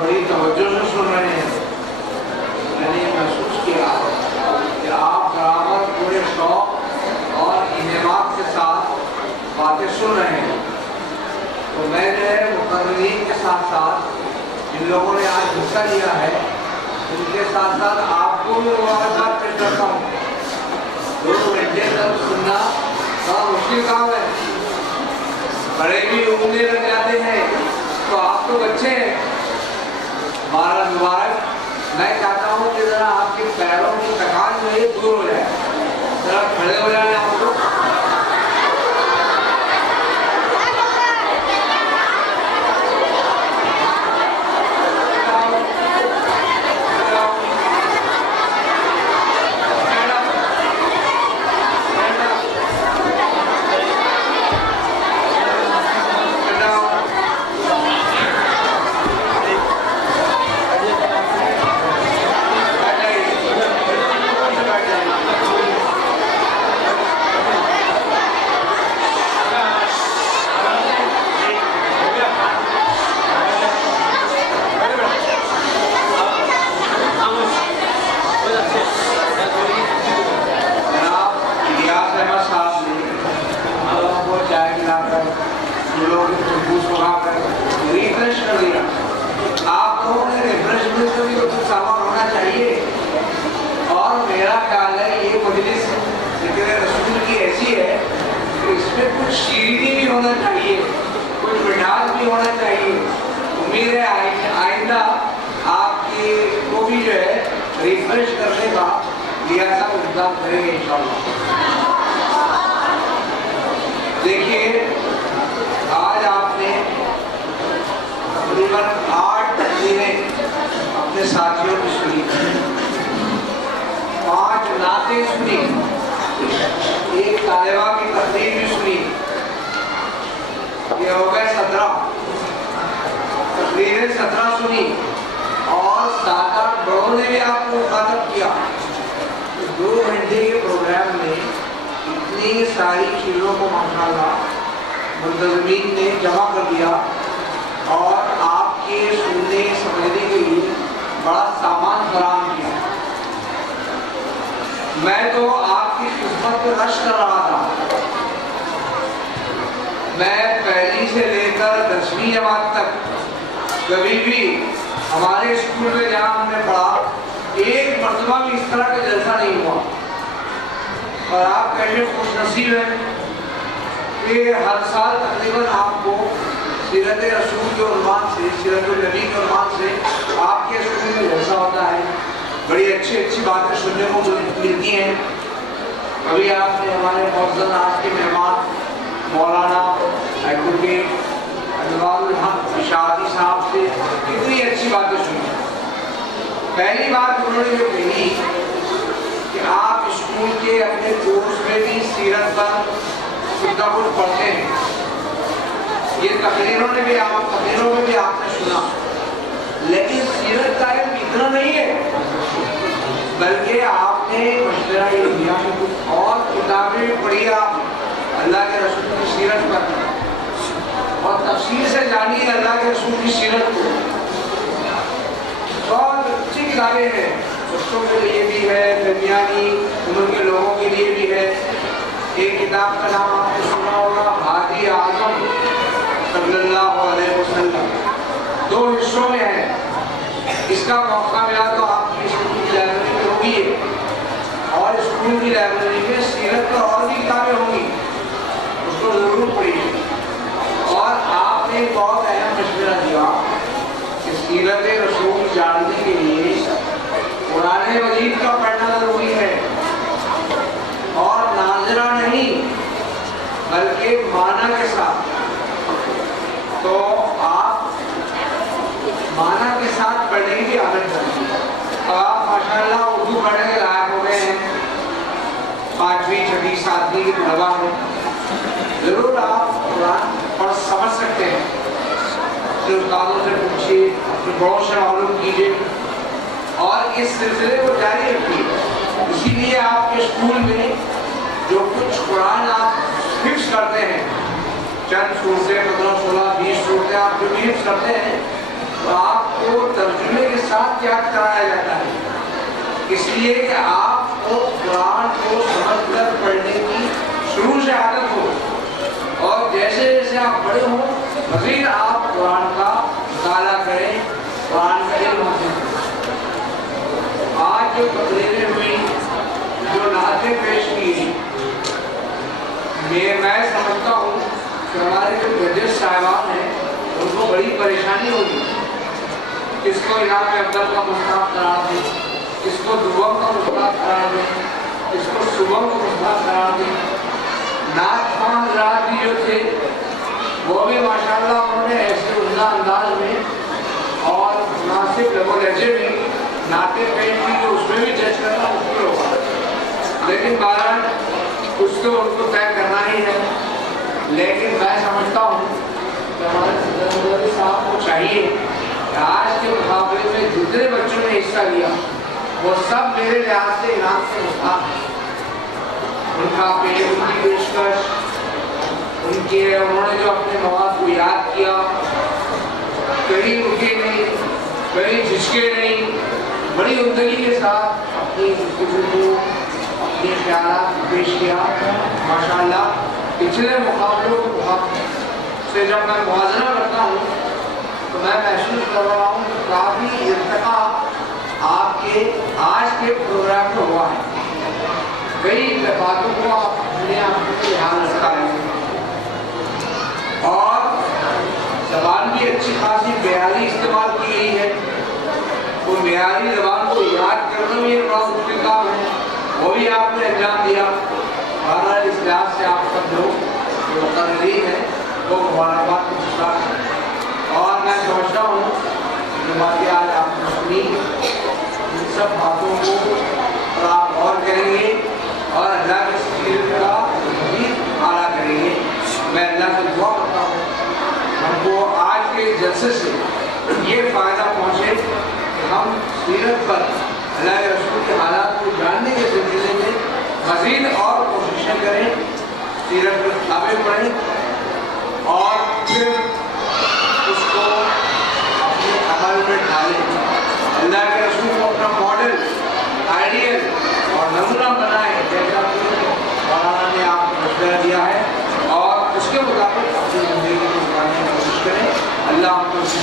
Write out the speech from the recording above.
बड़ी तवज्जो से सुन रहे हैं। मैंने महसूस किया कि आप बराबर पूरे शौक और इन्हेमात के साथ बातें सुन रहे हैं। तो मैं जो है मुकर्रीन के साथ साथ जिन लोगों ने आज हिस्सा लिया है उनके साथ साथ आपको भी मुबारकबाद पेश करता हूँ। 2 घंटे तक सुनना बड़ा मुश्किल काम है। बड़े भी ऊँगने लग जाते हैं, तो आप तो बच्चे हैं, हमारा मुबारक। मैं चाहता हूँ कि जरा आपके पैरों की थकान जो है दूर हो जाए, जरा खड़े हो जाए आप लोग। आप लोगों ने रिफ्रेशमेंट का भी कुछ सामान होना चाहिए। और मेरा ख्याल है ये मजलिस जिक्र रसूल की ऐसी है कि इसमें कुछ शीरीनी भी होना चाहिए, कुछ मिठास भी होना चाहिए। उम्मीद है आइंदा आपकी को भी जो है रिफ्रेश करने का लिहाजा इंतजाम करेंगे इंशाअल्लाह। देखिए, आज आपने तकरीबन 8 तकरीरें अपने साथियों की सुनी, 5 नातें सुनी, एक तालिबा की तकरीर भी सुनी। ये हो गए 17 तकरीरें, 17 सुनी और 7-8 बड़ों ने भी आपको मुखातब किया। 2 घंटे के प्रोग्राम में इतनी सारी चीज़ों को माशाअल्लाह मुंतज़मीन ने जमा कर दिया और आपके सुनने समझने के लिए बड़ा सामान फराहम किया। मैं तो आपकी खिदमत में रश कर रहा था। मैं पहली से लेकर 10वीं जमात तक कभी भी हमारे स्कूल में जहाँ हमने पढ़ा एक मरतबा भी इस तरह का जलसा नहीं हुआ। और आप कैसे खुशनसीब हैं कि हर साल तकरीबन आपको सीरत रसूल के उन्वान से, सीरत नबी के उन्वान से आपके स्कूल में जलसा होता है। बड़ी अच्छी अच्छी बातें सुनने को मिलती हैं। अभी आपने हमारे मौजूद आज के मेहमान मौलाना एडवोकेट अनवारुल हक शादी साहब से कितनी अच्छी बातें सुनी। पहली बात उन्होंने जो कही कि आप स्कूल के अपने कोर्स में भी सीरत पर कुछ ना कुछ पढ़ते हैं। ये तकरीरों में भी आपने सुना, लेकिन सीरत का इल्म इतना नहीं है, बल्कि आपने मशवरा ये दिया कि कुछ और किताबें भी पढ़ी आप अल्लाह के रसूल की सीरत पर और तफसील से जानिए अल्लाह के रसूल की सीरत को। बहुत अच्छी किताबें हैं, बच्चों के लिए भी है, दरमियानी उम्र के लोगों के लिए भी है। एक किताब का नाम आपने सुना होगा, हादी आज़म सल्लल्लाहु अलैहि वसल्लम, 2 हिस्सों में है। इसका मौका मिला तो आपकी स्कूल की लाइब्रेरी में होगी और स्कूल की लाइब्रेरी में सीरत पर और भी किताबें होंगी, उसको जरूर पढ़िए। और आपने बहुत अहम मशवरा दिया कि सीरत रसूल जानने के लिए कुरान मजीद का पढ़ना जरूरी है और नाज़रा नहीं बल्कि माना के साथ। तो आप माना के साथ पढ़ने की आदत करेंगे। अब आप माशाअल्लाह उर्दू पढ़ने के लायक हो गए हैं, 5वीं 6वीं 7वीं की तलबा हैं, जरूर आप कुरान पढ़ समझ सकते हैं। अपने उस्तादों से पूछिए, अपने बड़ों से मालूम कीजिए और इस सिलसिले को जारी रखिए। इसीलिए आपके स्कूल में जो कुछ कुरान आप हिफ्ज़ करते हैं, चंद सूरतें 15, 16, 20 सूरतें आप जो भी हिफ्ज़ करते हैं, تو آپ کو ترجمے کے ساتھ یاد کرایا جاتا ہے، اس لیے کہ آپ کو قرآن کو سمجھ کر پڑھنے کی شروع سے عادت ہو، اور جیسے جیسے آپ بڑے ہوں مزید آپ قرآن کا مطالعہ کریں، قرآن کا علم حاصل کریں۔ آج جو تقریریں ہوئی، جو نعتیں پیش کی، میں سمجھتا ہوں کہ ہمارے جو ججز صاحبان ہیں ان کو بڑی پریشانی ہوگی، کس کو انعام افضل کا مستحق قرار دیں، کس کو دوم کا مستحق قرار دیں، کس کو صبح کا مستحق قرار دیں۔ نعت خواں حضرات بھی جو تھے وہ بھی ماشاءاللہ انہوں نے ایسے عمدہ انداز میں اور مناسب لب و لہجے میں نعتیں پیش کی کہ اس میں بھی جج کرنا مشکل ہوگا، لیکن بہرحال کچھ تو ان کو طے کرنا ہی ہے۔ لیکن میں سمجھتا ہوں کہ ہمارے صدر صاحب کو چاہیے کہ آج کے مقابلے میں جتنے بچوں نے حصہ لیا وہ سب میرے لحاظ سے انعام سے مستحق ہیں۔ ان کا پیش، ان کی پیشکش، انہوں نے جو اپنے مواد کو یاد کیا، کہیں رکے نہیں، کہیں جھجکے نہیں، بڑی عمدگی کے ساتھ اپنی گفتگو کو، اپنے خیالات کو پیش کیا۔ ماشاءاللہ پچھلے مقابلوں سے جب میں موازنہ کرتا ہوں تو میں محسوس کر رہا ہوں کہ کافی ارتقا آپ کے آج کے پروگرام میں ہوا ہے۔ کئی باتوں کو آپ نے دھیان رکھا ہے، اور زبان بھی اچھی خاصی معیاری استعمال کی گئی ہے۔ وہ معیاری زبان کو یاد کرنا بھی ایک بڑا مشکل کام ہے، وہ بھی آپ نے انجام دیا۔ بہرحال اس لحاظ سے آپ سب لوگ جو مقررین ہیں وہ مبارکباد کو مستحق ہیں، اور میں سمجھتا ہوں جو باتیں آج آپ نے سنی ان سب باتوں کو آپ غور کریں گے اور اللہ کے سکیل کا مزید اعلیٰ کریں گے۔ میں اللہ سے دعا کرتا ہوں ہم کو آج کے جلسے سے یہ فائدہ پہنچے کہ ہم سیرت پر اللہ کے رسول کے حالات کو جاننے کے سلسلے میں مزید اور کوششیں کریں، سیرت پر کتابیں پڑھیں اور پھر اس کو اپنے عمل میں ڈالیں، اللہ کے رسول کو اپنا ماڈل، آئیڈیل اور نمونہ بنائیں جیسا کہ مولانا نے آپ کو مشورہ دیا ہے، اور اس کے مطابق اپنی زندگی کو گزارنے کی کوشش کریں۔ اللہ ہم کو اس سے